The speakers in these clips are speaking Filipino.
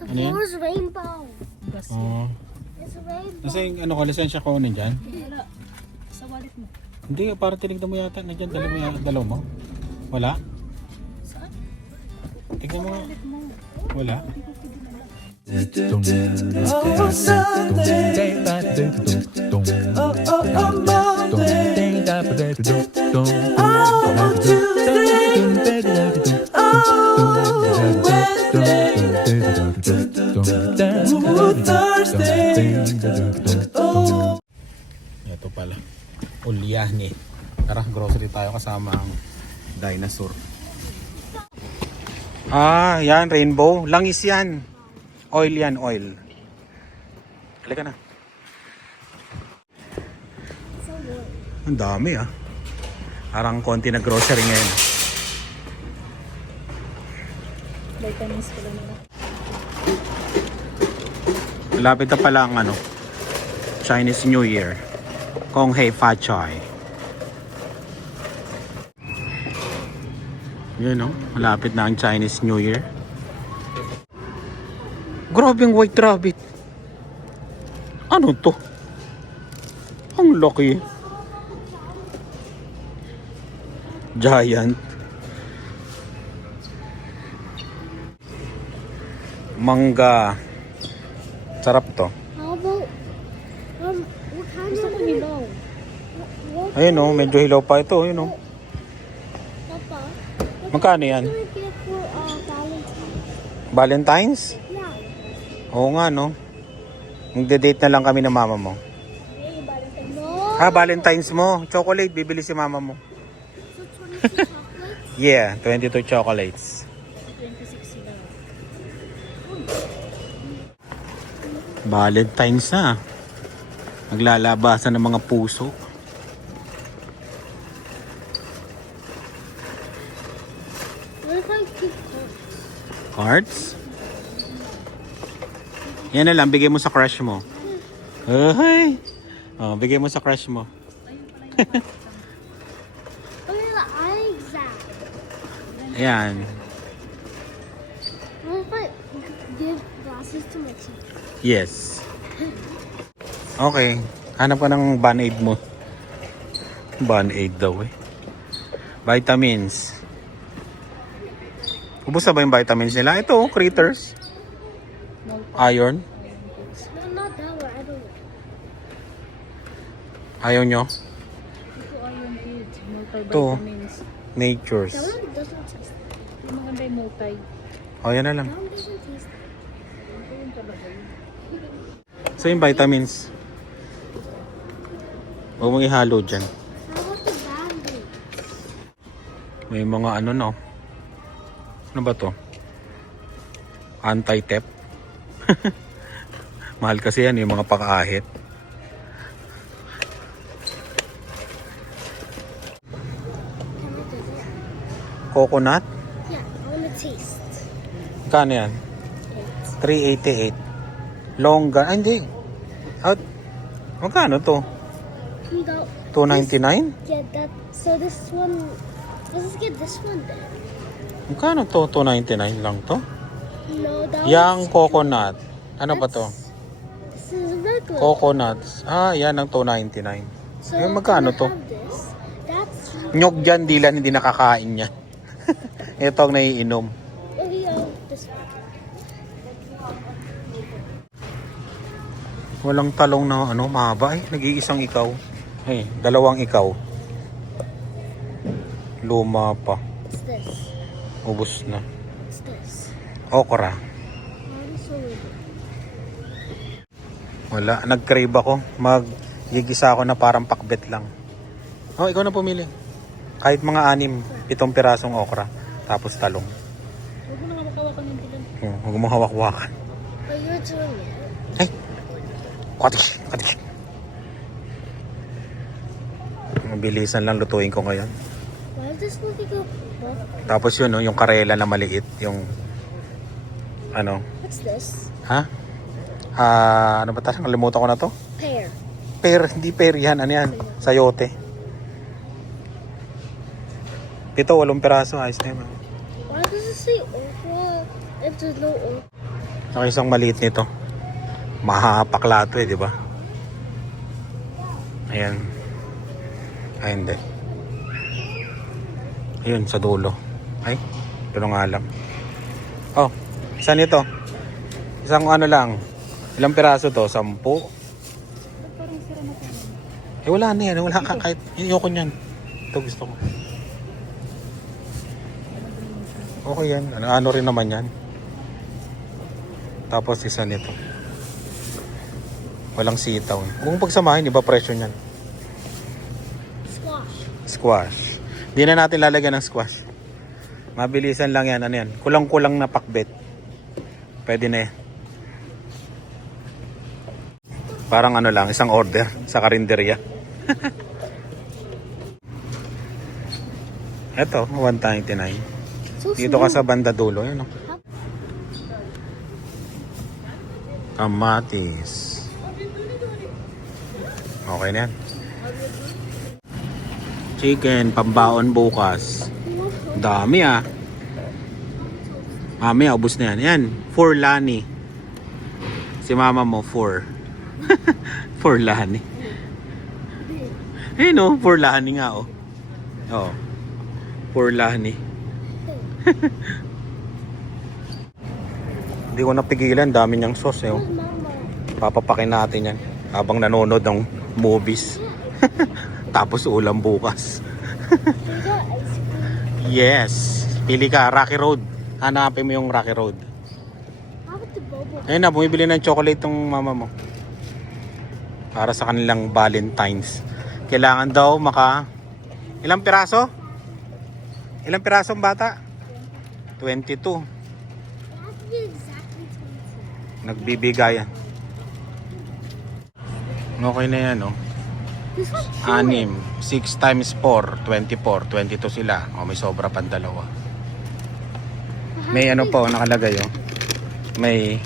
The Ano yan? floor's rainbow. Oo. It's a rainbow. Kasi ano ko, lisensya ko nandyan? Wala. Sa wallet mo. Hindi, parang tinignan mo yata. Nandyan, dalaw mo. Wala? Saan? Tignan mo. Wallet mo. Wala? Ito pala. Ulyani. Tara, grocery tayo kasama ang dinosaur. Ah, yan, rainbow. Langis yan. Oil yan, oil. Halika na. Ang dami ah. Parang konti na grocery ngayon. Vitamins pala nila. Malapit na pala ang ano, Chinese New Year. Kong Hei Fa Chai. Yun oh, malapit na ang Chinese New Year. Grabe ang white rabbit. Ano to? Ang laki. Giant. Mangga. Sarap to. How about what kind Gusto of ko hilaw. Ayun oh, medyo hilaw pa ito. Ayun oh. Papa? Magkano yan? What can I get for Valentine's? Valentine's? Yeah. Oo nga no. Magde-date na lang kami ng mama mo. No. Ah, Valentine's mo. Chocolate, bibili si mama mo. So 22 chocolates? Yeah, 22 chocolates. 26 sila. Valentine's na. Naglalabasan ng mga puso. What if I keep Cards? Yan na lang, bigay mo sa crush mo. Ay! Oh, bigay mo sa crush mo. Look at the eye exam. Ayan. What if I give glasses to my teacher? Yes. Okay. Hanap ka ng Band-Aid mo. Band-Aid daw eh. Vitamins. Ubus na ba yung vitamins nila? Ito, critters. Iron. No, not that one. I don't know. Ayaw nyo? Ito iron kids. Ito. Multivitamins. Natures. That one doesn't taste. Yung maganda yung multi. O, yan na lang. That one doesn't taste. Ito yung talaga yun. So yung vitamins. Huwag mong ihalo dyan. How about the Band-Aid? May mga ano no. Ano ba to? Anti-tep. Mahal kasi yan yung mga pakaahit. Can I do this? Coconut? Yeah, I want to taste. Kano yan? It. 388. Longgan. Ay, hindi. Out. Magkano to? We got 299? yeah, that. So this one. Let's get this one then. Magkano to? 299 lang to? No, that Yang coconut. Ano ba to? This is regular. Coconuts. Ah, yan ang 299. So Eh, magkano can I to? have this? That's Nyog dyan, dilan, hindi nakakain yan. Ito ang naiinom. okay. This one. Walang talong na ano, mahaba eh. Nag-iisang ikaw. Eh, dalawang ikaw. Luma pa. What's this? Ubus na. What's this? Okra. I'm so weird. Wala. Nag-crave ako. Mag-gigisa ako na parang pakbet lang. Oh, ikaw na pumili. Kahit mga 6, 7 pirasong okra. Tapos talong. Huwag mo na hawak-hawakan yung dilan. Huwag mong hawak-hawakan. But you're doing it. Ay! Katish! Katish! Mabilisan lang lutuin ko ngayon. Why does this look like a book? Tapos yun, no, yung karela na maliit. Yung ano. What's this? Ha? Ano ba tayo? Nakalimutan ko na to. Pear. Pear, hindi pear yan. Ano yan? Sayote. 7, 8 piraso. Ayos na yun. Why does it say okra if there's no okra? Saka isang maliit nito. Mahapakla to di ba? Ayan. Ay, hindi. Ayun, sa dulo. Ay, ito nga lang. Oh, isa nito. Isang ano lang. Ilang piraso to? 10? Ba't parang sira na tayo? Wala na yan. Wala ka kahit. Ayoko niyan. Ito gusto ko. Okay yan. Ano rin naman yan. Tapos isa nito. Walang sitaw. Kung pagsamahin, iba presyo niyan. Squash. Squash. Di na natin lalagyan ng squash. Mabilisan lang yan. Ano yan? Kulang-kulang na pakbet. Pwede na yan. Parang ano lang, isang order sa karinderya. Ito, 199. So Dito ka small. sa banda dulo. Yan, oh. Kamatis. Okay na yan. Chicken, pambaon bukas. Dami ah. Mamaya, ubus na yan. Yan, 4 lani. Si mama mo, 4. 4 lani. Eh no, 4 lani nga oh. Oo. 4 lani. Hindi ko napigilan, dami niyang sauce eh. Oh. Papapakin natin yan habang nanonood ng movies. Tapos ulam bukas. They got ice cream. Yes. Pili ka, Rocky Road. Hanapin mo yung Rocky Road. How about the boba? Ayun na, bumibili ng chocolate tong mama mo. Para sa kanilang Valentine's. Kailangan daw Ilang piraso? Ilang piraso ang bata? 22. It has to be exactly 20. Nagbibigayan. Okay na yan, oh. This one's chewing. 6 times 4, 24. 22 sila. O, may sobra pang dalawa. May ano po, nakalagay, oh.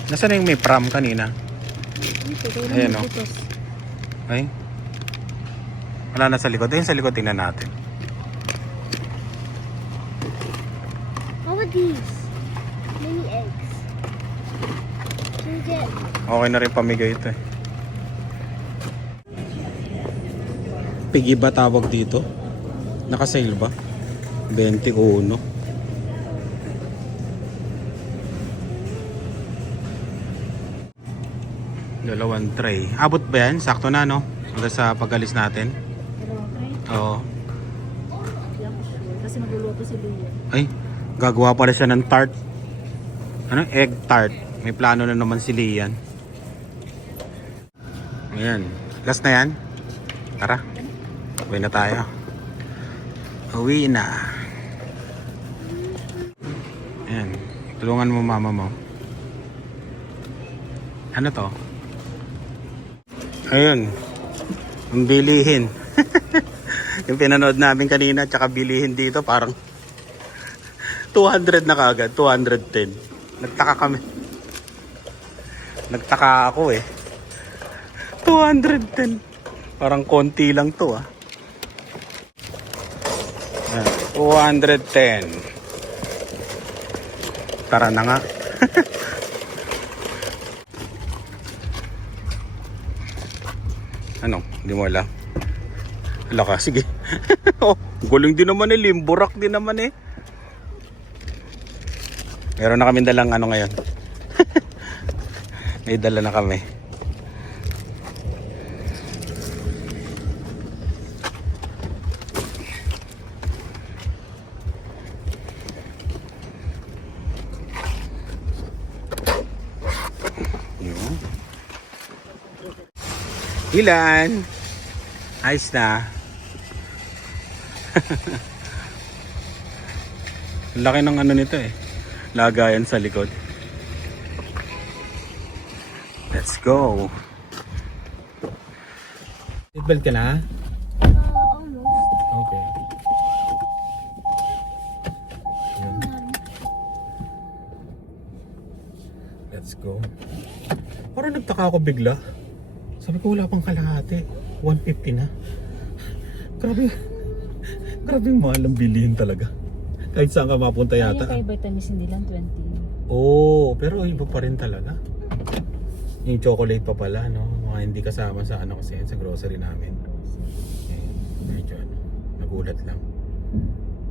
Nasaan na yung may pram kanina? Ayan, oh. Ay. Wala na sa likod. Ayun sa likod, tingnan natin. How about these? Mini eggs. Can we get Okay na rin pamigay ito, eh. Piggy ba tawag dito? Naka-sale ba? 21. Dalawang tray. Abot ba yan? Sakto na, no? Hanggang sa pag-alis natin. Oo. Kasi magluluto si Luya. Ay, gagawa pala siya ng tart. Ano? Egg tart. May plano na naman si Lian. Ayan. Last na yan. Tara. Uwi na tayo. Uwi na. Ayan. Tulungan mo mama mo. Ano to? Ayun. Ang bilihin. Yung pinanood namin kanina tsaka bilihin dito parang 200 na kaagad. 210. Nagtaka kami. Nagtaka ako eh. 210. Parang konti lang to ah. 210. Tara na nga. Ano? Hindi mo alam? Hala ka, sige. Oh, guling din naman eh. Limburak din naman eh. Meron na kami dalang ano ngayon. May dala na kami. Ilan? Ayos na. Laki ng ano nito eh. Lagayan sa likod. Let's go. Seatbelt ka na? almost? Okay. Let's go. Parang nagtaka ako bigla. Sabi ko wala pang kalahati. 150 na. Grabe. Grabe yung mahal ang bilihin talaga. Kahit saan ka mapunta yata. Kaya kay vitamins hindi lang 20. Oo, pero iba pa rin talaga. Yung chocolate pa pala, no? Mga hindi kasama sa ano kasi sa grocery namin. Eh, medyo ano, nagulat lang.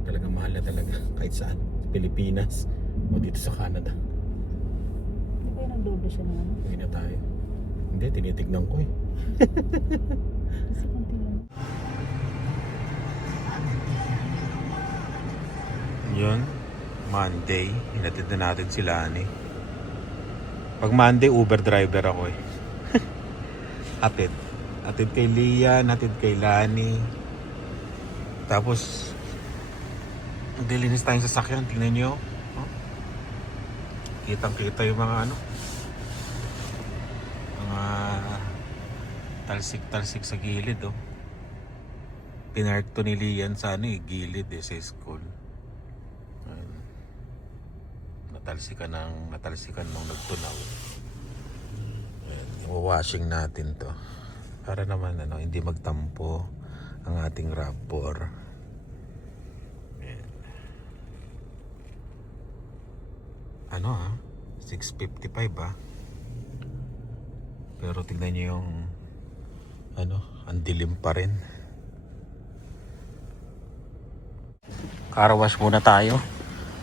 Talagang mahal na talaga kahit saan. Pilipinas o dito sa Canada. Hindi kayo nagdoble siya ng ano? Uwi na tayo. Hindi, tinitignan ko eh. Kasi konti lang. Yun, Monday. Hinatid na natin sila ni. Pag Monday, Uber driver ako eh. Hatid. Hatid kay Lian, hatid kay Lani. Tapos, naglilinis tayong sasakyan. Tingnan nyo. Oh. Kitang-kita yung mga ano. Mga talsik-talsik sa gilid oh. Pinark to ni Lian sa ano eh, gilid eh, sa school. Ayun. Natalsikan nung nagtunaw. Ayun, i-washing natin to. Para naman ano, hindi magtampo ang ating RAV4. Ayun. Ano 655 Pero tignan nyo yung ano, ang dilim pa rin. Car wash muna tayo.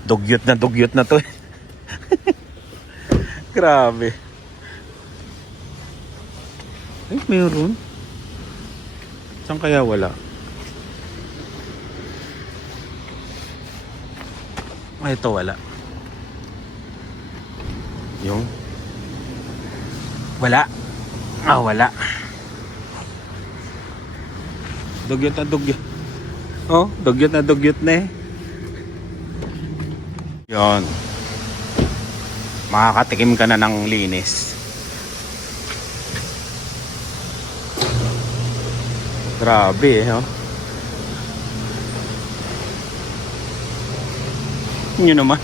Dugyot na to eh. Grabe. Ay, meron. Saan kaya wala? Ay, ito wala. Yung wala. Wala. Dugyot na dugyot. Oh, dugyot na eh. Yon. Makakatikim ka na ng linis. Grabe eh, oh. Yun naman.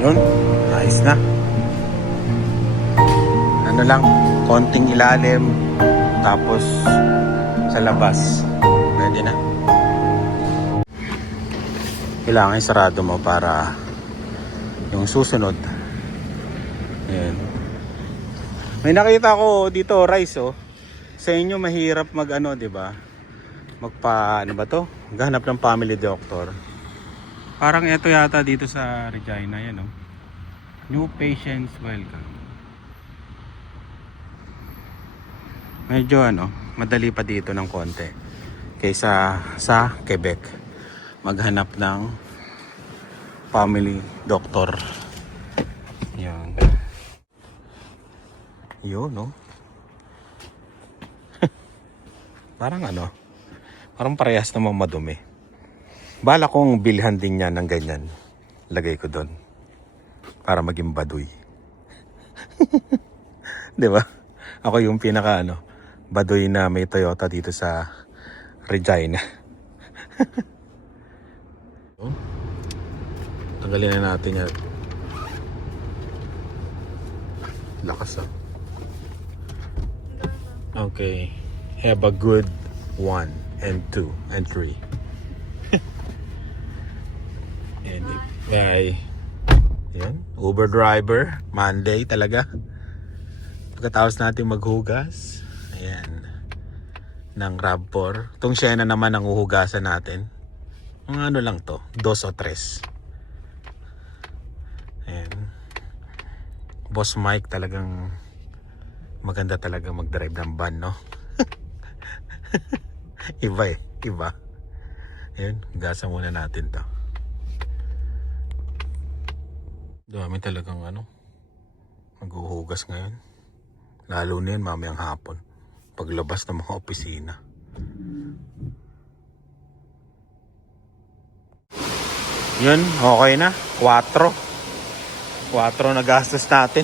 Yun, ayos na. Ano lang, konting ilalim, tapos sa labas, pwede na. Kailangan sarado mo para yung susunod. Ayan. May nakita ko dito, rice oh. Sa inyo mahirap mag ano, 'di ba? Magpa ano ba 'to? Maghanap ng family doctor. Parang ito yata dito sa Regina, yan oh. New patients welcome. Medyo ano, madali pa dito ng konti kaysa sa Quebec. Maghanap ng family doctor. Yan. Yun no. Parang ano, parang parehas namang madumi. Bala kong bilhan din niya ng ganyan. Lagay ko doon. Para maging baduy. Diba? Ako yung pinaka ano, baduy na may Toyota dito sa Regina. Tanggalin na natin yan. Lakas ah. Okay. Have a good 1 and 2 and 3. And bye. Yan. Uber driver. Monday talaga. Pagkatapos natin maghugas. Ayan. Ng RAV4. Itong Sienna naman ang uhugasan natin. Mga ano lang to. 2 o 3. Ayan. Boss Mike talagang maganda talaga mag-drive ng van, no? Iba eh. Iba. Ayan. Gasa muna natin to. Dami talagang ano. Maghuhugas ngayon. Lalo na yun mamayang hapon. Paglabas ng mga opisina. Yun, okay na. 4 na gastos natin.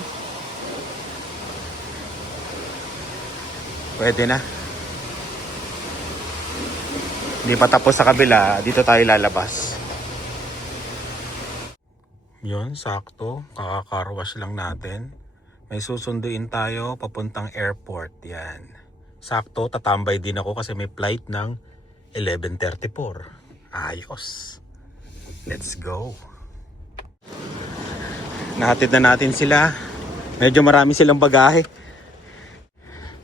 Pwede na. Hindi pa tapos sa kabila. Dito tayo lalabas. Yun, sakto. Kakakarwash lang natin. May susunduin tayo papuntang airport. Yan. Sakto, tatambay din ako kasi may flight ng 11:34. Ayos. Let's go. Nahatid na natin sila. Medyo marami silang bagahe.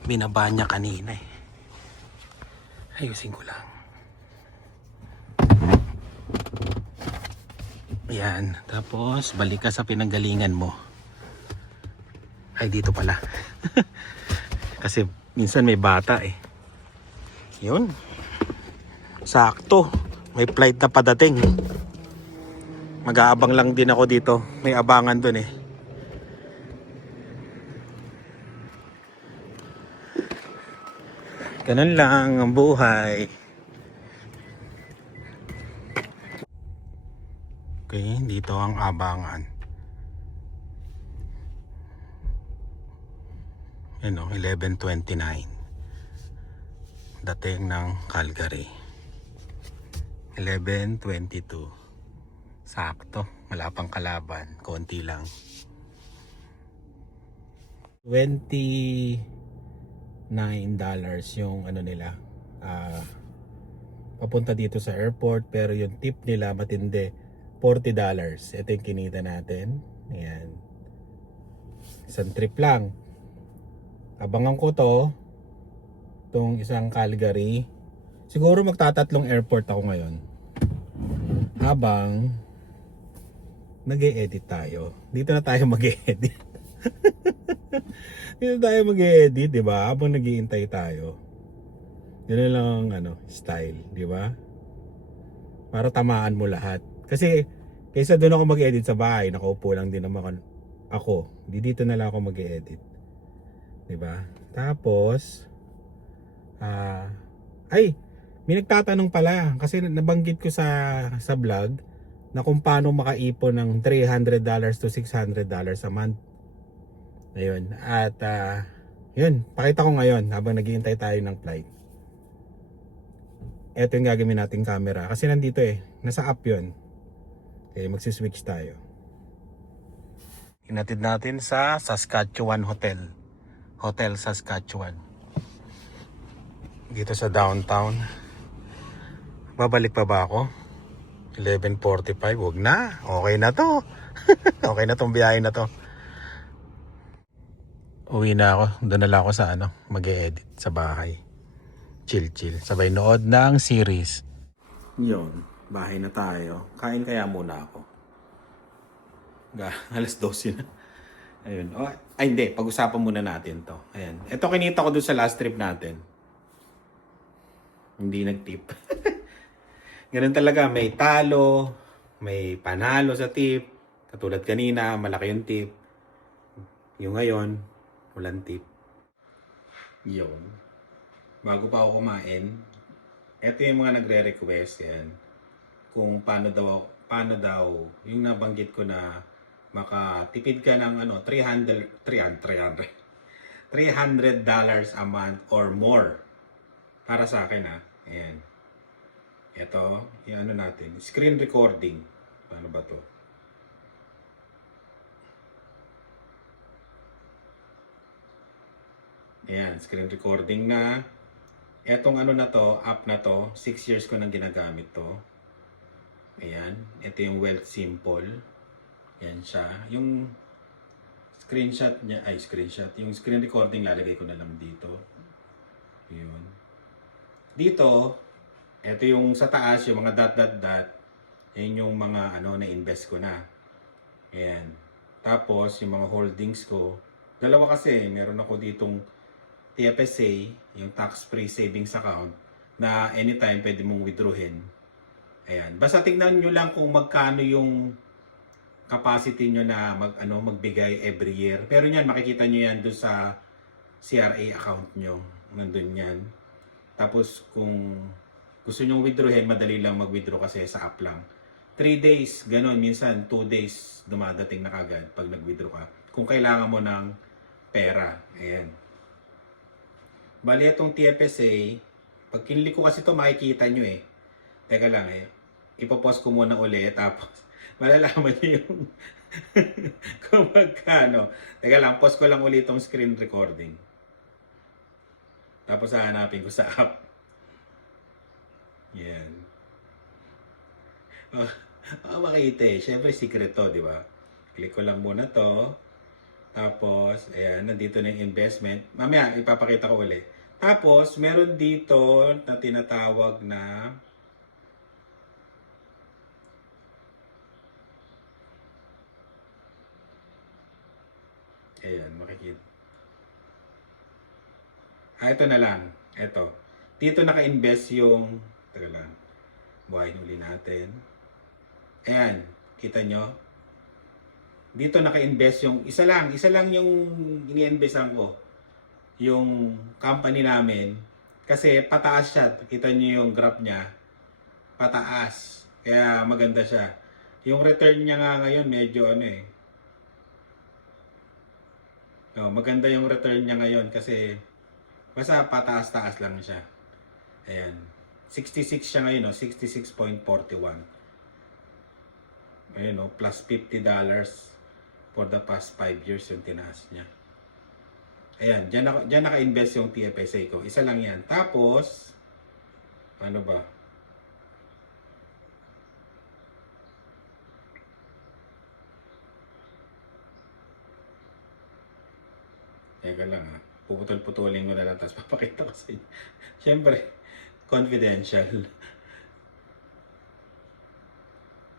Binaba niya kanina eh. Ayusin ko lang. Yan. Tapos, balik ka sa pinanggalingan mo. Ay, dito pala. Kasi minsan may bata eh. Yun. Sakto. May flight na padating. Mag-aabang lang din ako dito. May abangan dun eh. Ganun lang ang buhay. Okay, dito ang abangan. Yan o, 11:29. Dating ng Calgary. 11:22. Sakto, wala pang kalaban, konti lang. $29 yung ano nila. Papunta dito sa airport, pero yung tip nila matindi. $40. Ito yung kinita natin. Ayan. Isang trip lang. Abangan ko to. Itong isang Calgary. Siguro magtatatlong airport ako ngayon. Habang nag-e-edit tayo. Dito na tayo mag-e-edit. Dito tayo mag-e-edit, di ba? Habang nag-iintay tayo. Yun lang ano, style, di ba? Para tamaan mo lahat. Kasi kaysa doon ako mag-edit sa bahay, nakaupo lang din naman ako. Dito na lang ako mag-edit. 'Di ba? Tapos ay, may nagtatanong pala kasi nabanggit ko sa vlog na kung paano makaipon ng $300 to $600 a month. Ayun. At yun, pakita ko ngayon habang naghihintay tayo ng flight. Ito yung gagawin nating camera kasi nandito eh, nasa app yun. Okay, magsiswitch tayo. Hinatid natin sa Saskatchewan Hotel. Hotel Saskatchewan. Dito sa downtown. Babalik pa ba ako? 11:45, wag na. Okay na to. Okay na tong biyahe na to. Uwi na ako. Doon na lang ako sa mag-e-edit sa bahay. Chill. Sabay nood ng series. Yun. Bahay na tayo. Kain kaya muna ako. Alas 12 na. Ayun. Oh, ay hindi. Pag-usapan muna natin to. Ayan. Ito kinita ko dun sa last trip natin. Hindi nag-tip. Ganun talaga. May talo. May panalo sa tip. Katulad kanina. Malaki yung tip. Yung ngayon. Walang tip. Yun. Bago pa ako kumain. Ito yung mga nagre-request. Yan. Kung paano daw yung nabanggit ko na makatipid ka ng $300 a month or more para sa akin ayan. Ito yung natin, screen recording. Paano ba to? Ayan, screen recording na. Etong na to, app na to, 6 years ko nang ginagamit to. Ayan, ito yung Wealth Simple. Yan siya. Yung screenshot niya, ay screenshot, yung screen recording lalagay ko na lang dito. Yun. Dito, ito yung sa taas, yung mga dot. Yan yung mga na-invest ko na. Ayan. Tapos, yung mga holdings ko, dalawa kasi, meron ako ditong TFSA, yung tax-free savings account, na anytime pwede mong withdrawin. Ayan. Basta tignan nyo lang kung magkano yung capacity nyo na magbigay every year. Pero yan, makikita nyo yan doon sa CRA account nyo. Nandun yan. Tapos, kung gusto nyo withdrawin, madali lang mag-withdraw kasi sa app lang. 3 days, ganun. Minsan, 2 days dumadating na kagad pag nag-withdraw ka. Kung kailangan mo ng pera. Ayan. Bali, itong TFSA, pag kinlik ko kasi ito, makikita nyo eh. Teka lang eh. Ipopost ko muna ulit. Tapos, malalaman nyo yung kung magkano. Teka lang, post ko lang ulit itong screen recording. Tapos, hahanapin ko sa app. Yan. Makita eh. Siyempre, secret to, di ba? Click ko lang muna to. Tapos, ayan, nandito na yung investment. Mamaya, ipapakita ko ulit. Tapos, meron dito na tinatawag na ayan, makikita. Ito na lang. Ito. Dito naka-invest yung taga lang. Buhayin uli natin. Ayan, kita nyo? Dito naka-invest yung isa lang yung ini-investan ko. Yung company namin kasi pataas siya. Kita nyo yung graph niya. Pataas. Kaya maganda siya. Yung return niya nga ngayon medyo maganda yung return niya ngayon kasi basta pataas-taas lang siya. Ayan. 66 siya ngayon, 66.41. Ayun, plus $50 for the past 5 years yung tinaas niya. Ayan, dyan naka-invest yung TFSA ko. Isa lang yan. Tapos, ano ba? Teka lang ha. Puputol-putulin ko na lang tapos papakita ko sa inyo. Siyempre, confidential.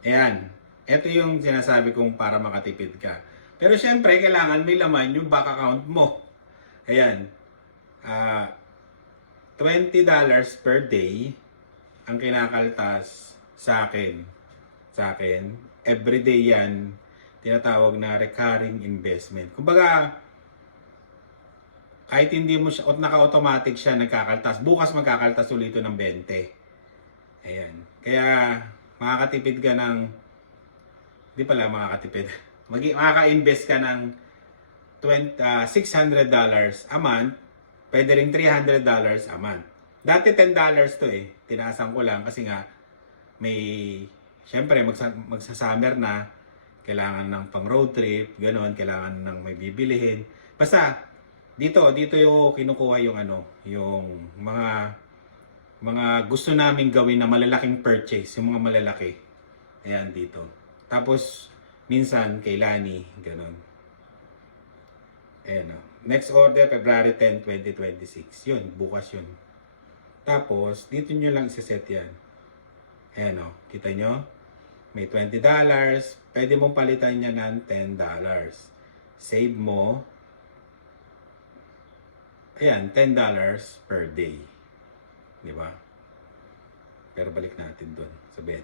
Ayan. Ito yung sinasabi kong para makatipid ka. Pero siyempre, kailangan may laman yung bank account mo. Ayan. $20 per day ang kinakaltas sa akin. Everyday yan, tinatawag na recurring investment. Kumbaga, kahit hindi mo siya, naka-automatic siya nagkakaltas. Bukas magkakaltas ulit ito ng 20. Ayan. Kaya, makakatipid ka ng, di pala makakatipid, makaka-invest ka ng $600 a month, pwede rin $300 a month. Dati $10 to eh. Tinaasan ko lang kasi nga, syempre magsa-summer na, kailangan ng pang road trip, gano'n, kailangan ng may bibilihin. Basta, dito yung kinukuha yung yung mga gusto naming gawin na malalaking purchase, yung mga malalaki. Ayan dito. Tapos minsan kay Lani, ganun. Ayan o. Next order February 10, 2026. Yun, bukas yun. Tapos dito nyo lang isa-set yan. Ayan o, kita nyo? May $20. Pwede mong palitan niya ng $10. Save mo. Ayan, $10 per day. Di ba? Pero balik natin doon sa 20.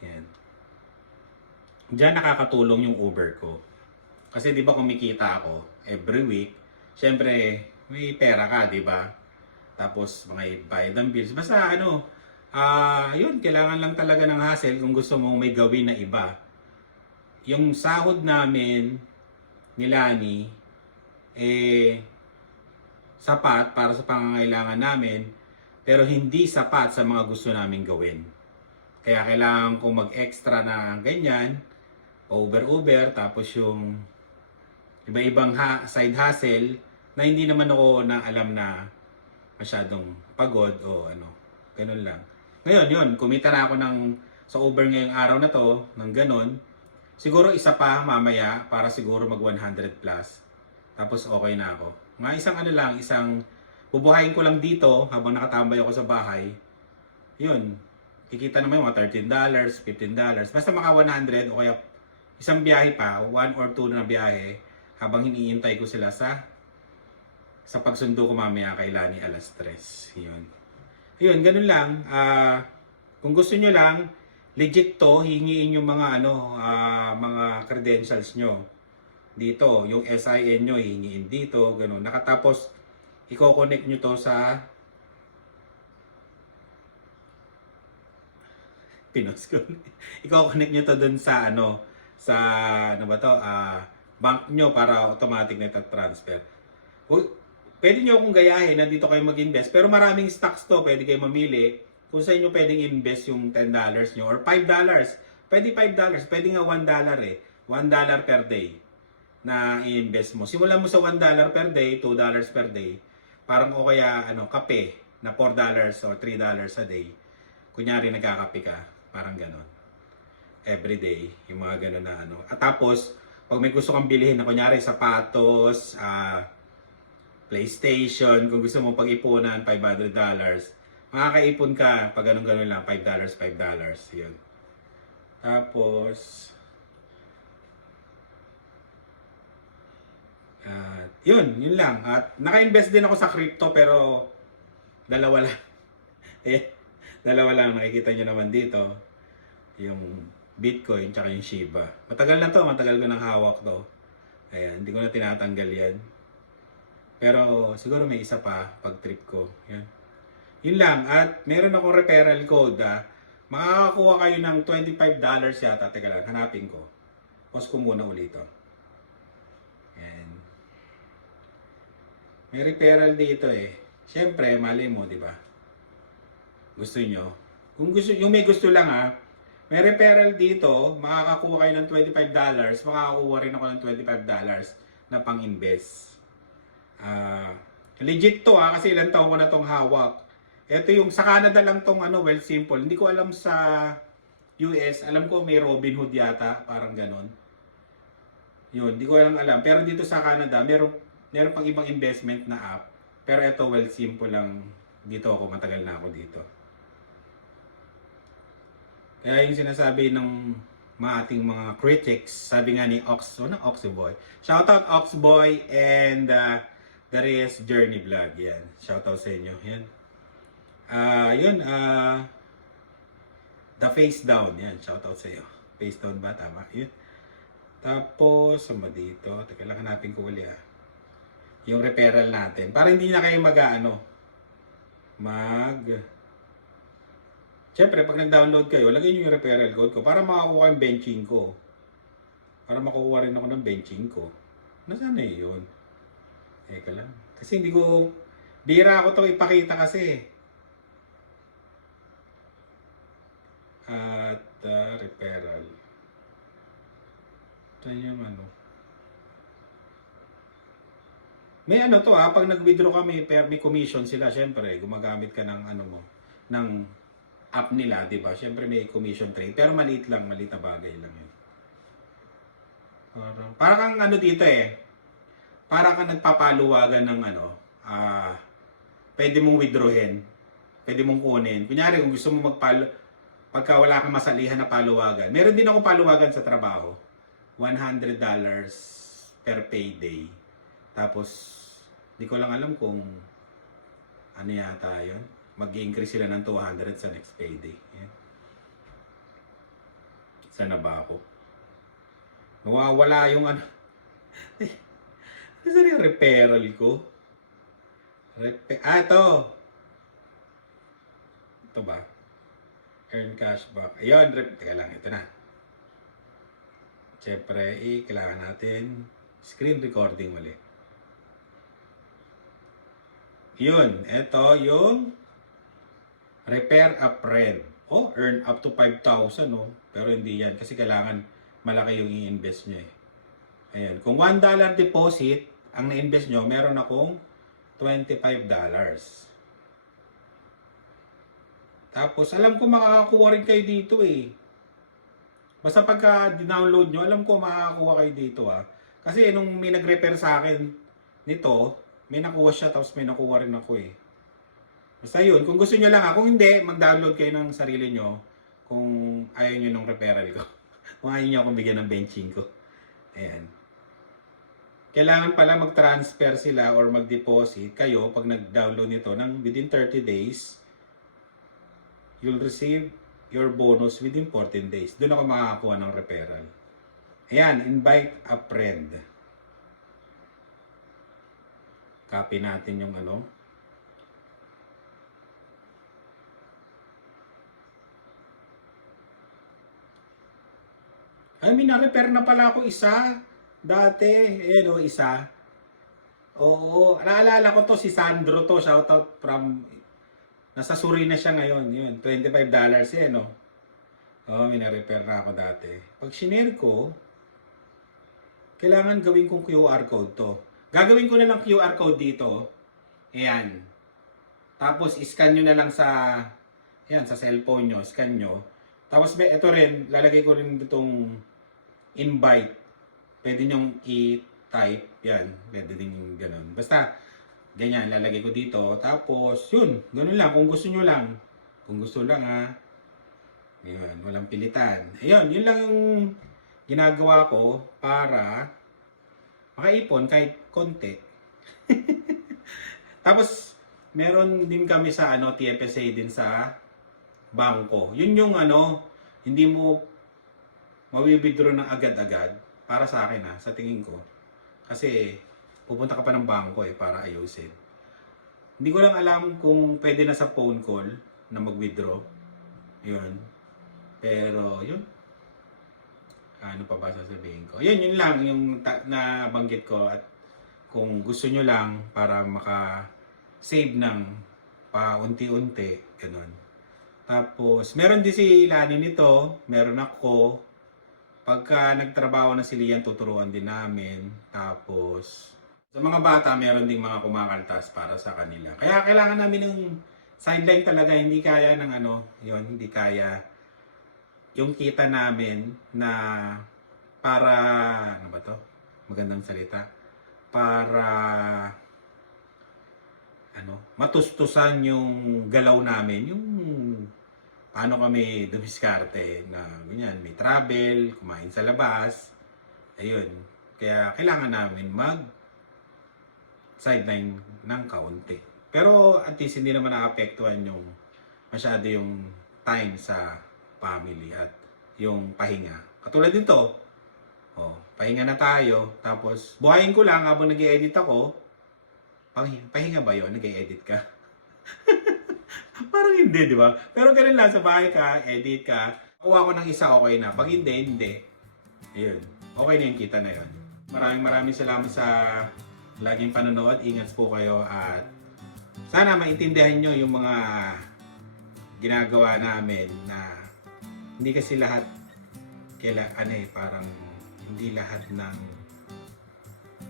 Ayan. Diyan nakakatulong yung Uber ko. Kasi di ba kumikita ako every week. Siyempre, may pera ka, di ba? Tapos mga bayad ng bills. Basta yun, kailangan lang talaga ng hassle kung gusto mong may gawin na iba. Yung sahod namin ni Lani, sapat para sa pangangailangan namin, pero hindi sapat sa mga gusto namin gawin. Kaya kailangan kong mag-extra na ganyan, Uber, tapos yung iba-ibang side hustle na hindi naman ako na alam na masyadong pagod o ganun lang. Ngayon, yun, kumita na ako sa Uber ngayong araw na to, ng ganun. Siguro isa pa mamaya para siguro mag 100 plus. Tapos okay na ako. Mga isang ano lang, isang bubuhayin ko lang dito habang nakatambay ako sa bahay. Yun. Kikita naman yung mga $13, $15. Basta maka 100 o kaya isang biyahe pa, 1 or 2 na biyahe habang hiniintay ko sila sa pagsundo ko mamaya kay Lani alas 3. Yun. Yun, ganun lang. Kung gusto nyo lang, legit to, hingiin yung mga mga credentials nyo. Dito, yung SIN nyo, hingiin dito, ganun. Nakatapos, i-connect nyo to sa Pinos ko. I-connect nyo to dun sa sa bank nyo para automatic na transfer. Pwede nyo akong gayahin na dito kayo mag-invest, pero maraming stocks to, pwede kayo mamili kung sa inyo pwedeng invest yung $10 nyo or $5. Pwede $5, pwede nga $1 eh. $1 per day na i-invest mo. Simulan mo sa $1 per day, $2 per day. Parang o kaya kape na $4 or $3 a day. Kunyari nagkakape ka, parang ganon. Every day, yung mga ganon na At tapos, pag may gusto kang bilhin na kunyari sapatos, PlayStation, kung gusto mong pag-ipunan, $500, makakaipon ka pag ganun-ganun lang, $5, yun. Tapos, yun lang. At naka-invest din ako sa crypto pero dalawa lang. Dalawa lang nakikita nyo naman dito. Yung Bitcoin tsaka yung Shiba. Matagal na to, matagal ko nang hawak to. Ayan, hindi ko na tinatanggal yan. Pero siguro may isa pa pag trip ko. Yan. Yun lang. At meron akong referral code. Makakakuha kayo ng $25 yata. Teka lang, hanapin ko. Pause ko muna ulit ito. Yan. May referral dito eh. Siyempre, mali mo, di ba? Gusto nyo? Kung gusto, yung may gusto lang may referral dito, makakakuha kayo ng $25, makakakuha rin ako ng $25 na pang-invest. Legit to kasi ilang taon ko na tong hawak. Ito yung sa Canada lang tong well simple. Hindi ko alam sa US, alam ko may Robinhood yata, parang ganon. Yun, hindi ko alam. Pero dito sa Canada, meron pang ibang investment na app. Pero ito well simple lang. Dito ako, matagal na ako dito. Kaya yung sinasabi ng ating mga critics, sabi nga ni Oxboy. Shoutout Oxboy and the rest Journey Vlog. Yan. Shoutout sa inyo. Yan. The Face Down. Yan. Shoutout sa iyo. Face Down ba? Tama. Yun. Tapos, sama dito. Teka lang, hanapin ko ulit yung referral natin. Para hindi na kayo Siyempre, pag nag-download kayo, lagay nyo yung referral code ko para makakuha yung benching ko. Para makukuha rin ako ng benching ko. Nasaan na yun? Teka lang. Kasi hindi ko... Bira ako to ipakita kasi. At referral. Saan yung May to pag nag-withdraw kami, may commission sila. Siyempre, gumagamit ka ng ng app nila, di ba? Siyempre may commission trade. Pero maliit na bagay lang yun. Parang kang dito para kang nagpapaluwagan ng pwede mong withdrawin, pwede mong kunin. Kunyari, kung gusto mo pagka wala kang masalihan na paluwagan. Meron din akong paluwagan sa trabaho. $100 per payday. Tapos, di ko lang alam kung yata yun. Mag-increase sila ng 200 sa next payday. Yan. Sana ba ako? Nawawala yung Saan yung referral ko? Ito. Ito ba? Earn cashback. Ayun, teka lang, ito na. Siyempre, kailangan natin screen recording ulit. Yun, ito yung repair a friend. Earn up to 5,000, Pero hindi yan kasi kailangan malaki yung i-invest nyo Ayan, kung $1 deposit ang na-invest nyo, meron akong $25. Tapos, alam ko makakakuha rin kayo dito Basta pagka download nyo, alam ko makakakuha kayo dito Kasi nung may nag-repair sa akin nito, may nakuha siya tapos may nakuha rin ako eh. Basta yun, kung gusto nyo lang kung hindi, mag-download kayo ng sarili nyo kung ayaw nyo nung referral ko. Kung ayaw nyo akong bigyan ng benching ko. Ayan. Kailangan pala mag-transfer sila or mag-deposit kayo pag nag-download nito ng within 30 days. You'll receive your bonus within 14 days. Doon ako makakakuha ng referral. Ayan, invite a friend. Copy natin yung ano. Ay, may na-repair na pala ako isa. Dati, ayan o, isa. Oo, naalala ko to, si Sandro to. Shoutout from, nasa Suri na siya ngayon. Yun, $25 yan o. Oo, may na-repair na ako dati. Pag shinare ko, kailangan gawin kong QR code to. Gagawin ko na lang QR code dito. Ayan. Tapos, scan nyo na lang sa, ayan, sa cellphone nyo. Scan nyo. Tapos, ito rin, lalagay ko rin itong invite. Pwede nyong i-type. Yan. Pwede din ganun. Basta, ganyan. Lalagay ko dito. Tapos, yun. Ganun lang. Kung gusto nyo lang. Kung gusto lang Ayun. Walang pilitan. Ayun. Yun lang yung ginagawa ko para makaipon kahit konti. Tapos, meron din kami sa TFSA din sa bangko. Yun yung hindi mo mawi-withdraw ng agad-agad para sa akin sa tingin ko. Kasi pupunta ka pa ng bangko para ayusin. Hindi ko lang alam kung pwede na sa phone call na mag-withdraw. Yun. Pero yun. Ano pa ba sasabihin ko? Yun lang yung nabanggit ko at kung gusto nyo lang para maka-save ng paunti-unti, ganun. Tapos, meron din si Lani nito, meron ako. Pagka nagtrabaho na si Lian, tuturuan din namin. Tapos, sa mga bata, meron ding mga kumakaltas para sa kanila. Kaya kailangan namin ng sideline talaga, hindi kaya ng hindi kaya yung kita namin na para, magandang salita, para matustusan yung galaw namin, yung paano kami dumiskarte na ganyan, may travel, kumain sa labas. Ayun. Kaya kailangan namin sideline ng kaunti. Pero at least hindi naman naapektuhan yung masyado yung time sa family at yung pahinga. Katulad nito, pahinga na tayo, tapos buhayin ko lang habang nag-i-edit ako. Pahinga ba yun? Nag-i-edit ka? Parang hindi, di ba? Pero ganun lang, sa bahay ka, edit ka, kuha ko ng isa, okay na. Pag hindi, hindi. Ayun. Okay na yung kita na yun. Maraming salamat sa laging panonood. Ingat po kayo at sana maintindihan nyo yung mga ginagawa namin na hindi kasi lahat parang hindi lahat ng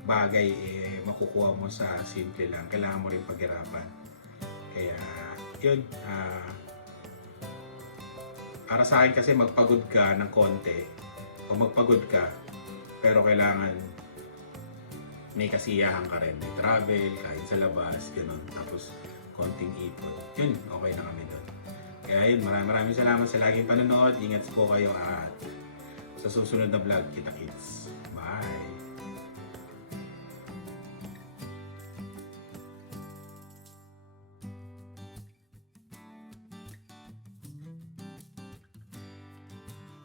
bagay makukuha mo sa simple lang. Kailangan mo rin paghirapan. Kaya yun, para sa akin kasi magpagod ka ng konti o magpagod ka pero kailangan may kasiyahan ka rin, may travel, kain sa labas, gano'n, tapos konting ipon, yun, okay na kami doon. Kaya yun, maraming salamat sa laging panonood, ingat po kayo at sa susunod na vlog, kita kits.